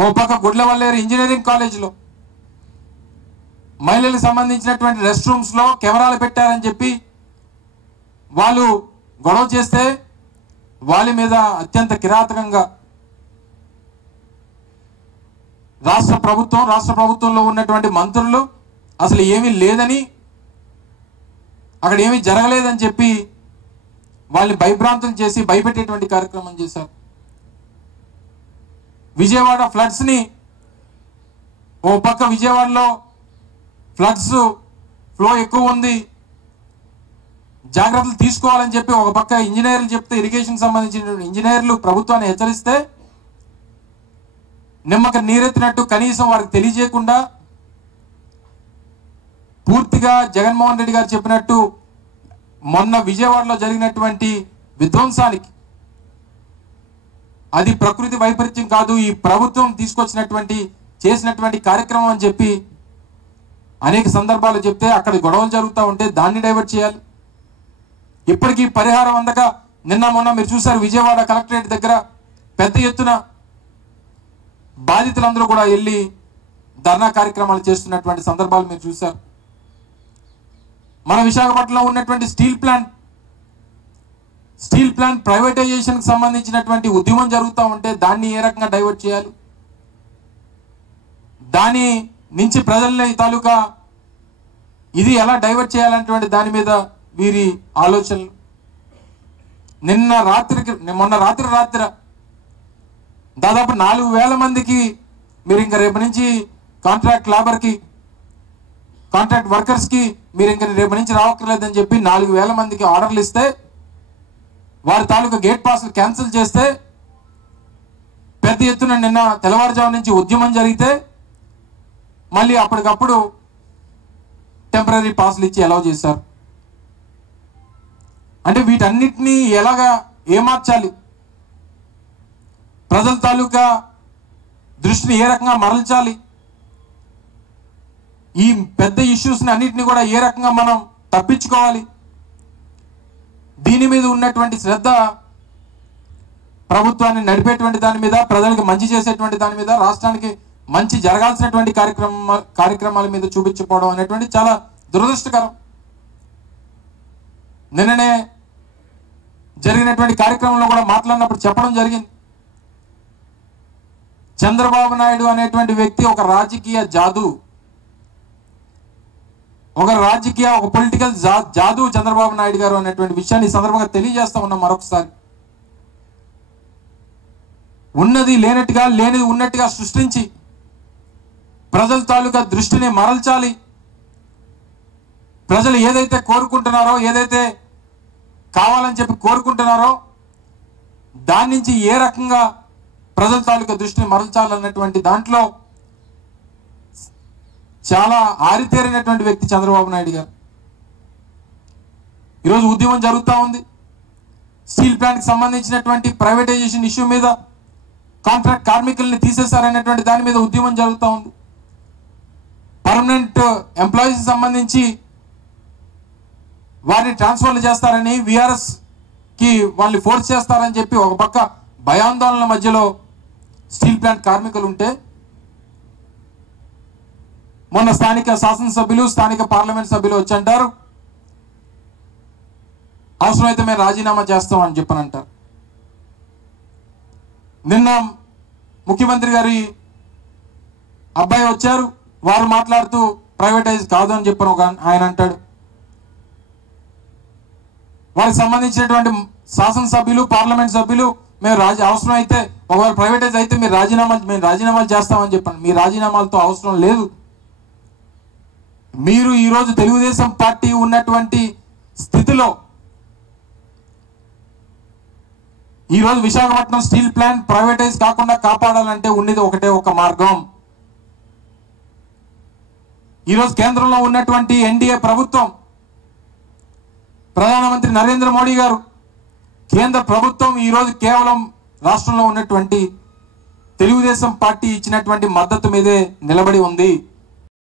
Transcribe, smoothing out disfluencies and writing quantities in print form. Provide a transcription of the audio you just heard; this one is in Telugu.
ఓ పక్క గుడ్లవల్లేరు ఇంజనీరింగ్ కాలేజీలో మహిళలకు సంబంధించినటువంటి రెస్ట్ రూమ్స్లో కెమెరాలు పెట్టారని చెప్పి వాళ్ళు గొడవ చేస్తే వాళ్ళ మీద అత్యంత కిరాతకంగా రాష్ట్ర ప్రభుత్వంలో ఉన్నటువంటి మంత్రులు అసలు ఏమీ లేదని, అక్కడ ఏమీ జరగలేదని చెప్పి వాళ్ళని భయభ్రాంతులు చేసి భయపెట్టేటువంటి కార్యక్రమం చేశారు. విజయవాడ ఫ్లడ్స్ని ఓ పక్క విజయవాడలో ఫ్లడ్స్ ఫ్లో ఎక్కువ ఉంది, జాగ్రత్తలు తీసుకోవాలని చెప్పి ఒక పక్క ఇంజనీర్లు చెప్తే, ఇరిగేషన్ సంబంధించిన ఇంజనీర్లు ప్రభుత్వాన్ని హెచ్చరిస్తే నిమ్మక నీరెత్తినట్టు కనీసం వారికి తెలియజేయకుండా పూర్తిగా జగన్మోహన్ రెడ్డి గారు చెప్పినట్టు మొన్న విజయవాడలో జరిగినటువంటి విధ్వంసానికి అది ప్రకృతి వైపరీత్యం కాదు, ఈ ప్రభుత్వం చేసినటువంటి కార్యక్రమం అని చెప్పి అనేక సందర్భాలు చెప్తే అక్కడ గొడవలు జరుగుతూ ఉంటే దాన్ని డైవర్ట్ చేయాలి. ఇప్పటికీ పరిహారం అందక నిన్న మొన్న మీరు చూశారు, విజయవాడ కలెక్టరేట్ దగ్గర పెద్ద ఎత్తున బాధితులందరూ కూడా వెళ్ళి ధర్నా కార్యక్రమాలు చేస్తున్నటువంటి సందర్భాలు మీరు చూశారు. మన విశాఖపట్నంలో ఉన్నటువంటి స్టీల్ ప్లాంట్ ప్రైవేటైజేషన్కి సంబంధించినటువంటి ఉద్యమం జరుగుతూ ఉంటే దాన్ని ఏ రకంగా డైవర్ట్ చేయాలి, దాని నుంచి ప్రజల్ని తాలూకా ఇది ఎలా డైవర్ట్ చేయాలనేటువంటి దాని మీద వీరి ఆలోచనలు. మొన్న రాత్రి దాదాపు 4,000 మందికి మీరు ఇంకా రేపు నుంచి కాంట్రాక్ట్ వర్కర్స్కి మీరు ఇంకా రేపు నుంచి రావక్కర్లేదని చెప్పి 4,000 మందికి ఆర్డర్లు ఇస్తే వారి తాలూకా గేట్ పాస్లు క్యాన్సిల్ చేస్తే పెద్ద ఎత్తున నిన్న తెల్లవారుజాము నుంచి ఉద్యమం జరిగితే మళ్ళీ అప్పటికప్పుడు టెంపరీ పాస్లు ఇచ్చి అలౌ చేశారు. అంటే వీటన్నిటినీ ఏమార్చాలి, ప్రజల తాలూకా దృష్టిని ఏ రకంగా మరల్చాలి, ఈ పెద్ద ఇష్యూస్ని అన్నిటిని కూడా ఏ రకంగా మనం తప్పించుకోవాలి, దీని మీద ఉన్నటువంటి శ్రద్ధ ప్రభుత్వాన్ని నడిపేటువంటి దాని మీద, ప్రజలకు మంచి చేసేటువంటి దాని మీద, రాష్ట్రానికి మంచి జరగాల్సినటువంటి కార్యక్రమాల మీద చూపించకపోవడం అనేటువంటి చాలా దురదృష్టకరం. నిన్ననే జరిగినటువంటి కార్యక్రమంలో కూడా మాట్లాడినప్పుడు చెప్పడం జరిగింది, చంద్రబాబు నాయుడు అనేటువంటి వ్యక్తి ఒక రాజకీయ జాదు, ఒక పొలిటికల్ జాదు చంద్రబాబు నాయుడు గారు అనేటువంటి విషయాన్ని ఈ సందర్భంగా తెలియజేస్తా ఉన్నాం. మరొకసారి ఉన్నది లేనట్టుగా, లేనిది ఉన్నట్టుగా సృష్టించి ప్రజల తాలూకా దృష్టిని మరల్చాలి, ప్రజలు ఏదైతే కోరుకుంటున్నారో, ఏదైతే కావాలని చెప్పి కోరుకుంటున్నారో దాని నుంచి ఏ రకంగా ప్రజల తాలూకా దృష్టిని మరల్చాలన్నటువంటి దాంట్లో చాలా ఆరితేరినటువంటి వ్యక్తి చంద్రబాబు నాయుడు గారు. ఈరోజు ఉద్యమం జరుగుతూ ఉంది, స్టీల్ ప్లాంట్కి సంబంధించినటువంటి ప్రైవేటైజేషన్ ఇష్యూ మీద, కాంట్రాక్ట్ కార్మికుల్ని తీసేశారనేటువంటి దాని మీద ఉద్యమం జరుగుతూ ఉంది. పర్మనెంట్ ఎంప్లాయీస్ సంబంధించి వారిని ట్రాన్స్ఫర్లు చేస్తారని, విఆర్ఎస్కి వాళ్ళని ఫోర్స్ చేస్తారని చెప్పి ఒక పక్క భయాందోళనల మధ్యలో స్టీల్ ప్లాంట్ కార్మికులు ఉంటే, మొన్న స్థానిక శాసనసభ్యులు, స్థానిక పార్లమెంట్ సభ్యులు వచ్చి అంటారు అవసరమైతే మేము రాజీనామా చేస్తామని చెప్పనంటారు. నిన్న ముఖ్యమంత్రి గారి అబ్బాయి వచ్చారు, వారు మాట్లాడుతూ ప్రైవేటైజ్ కాదు అని చెప్పను ఆయన అంటాడు. వారికి సంబంధించినటువంటి శాసనసభ్యులు, పార్లమెంట్ సభ్యులు మేము అవసరం అయితే ఒకవేళ ప్రైవేటైజ్ అయితే మేము రాజీనామాలు చేస్తామని చెప్పండి. మీ రాజీనామాలతో అవసరం లేదు. మీరు ఈరోజు తెలుగుదేశం పార్టీ ఉన్నటువంటి స్థితిలో ఈరోజు విశాఖపట్నం స్టీల్ ప్లాంట్ ప్రైవేటైజ్ కాకుండా కాపాడాలంటే ఉన్నది ఒక మార్గం. ఈరోజు కేంద్రంలో ఉన్నటువంటి ఎన్డీఏ ప్రభుత్వం, ప్రధానమంత్రి నరేంద్ర మోడీ గారు, కేంద్ర ప్రభుత్వం ఈరోజు కేవలం రాష్ట్రంలో ఉన్నటువంటి తెలుగుదేశం పార్టీ ఇచ్చినటువంటి మద్దతు మీదే నిలబడి ఉంది.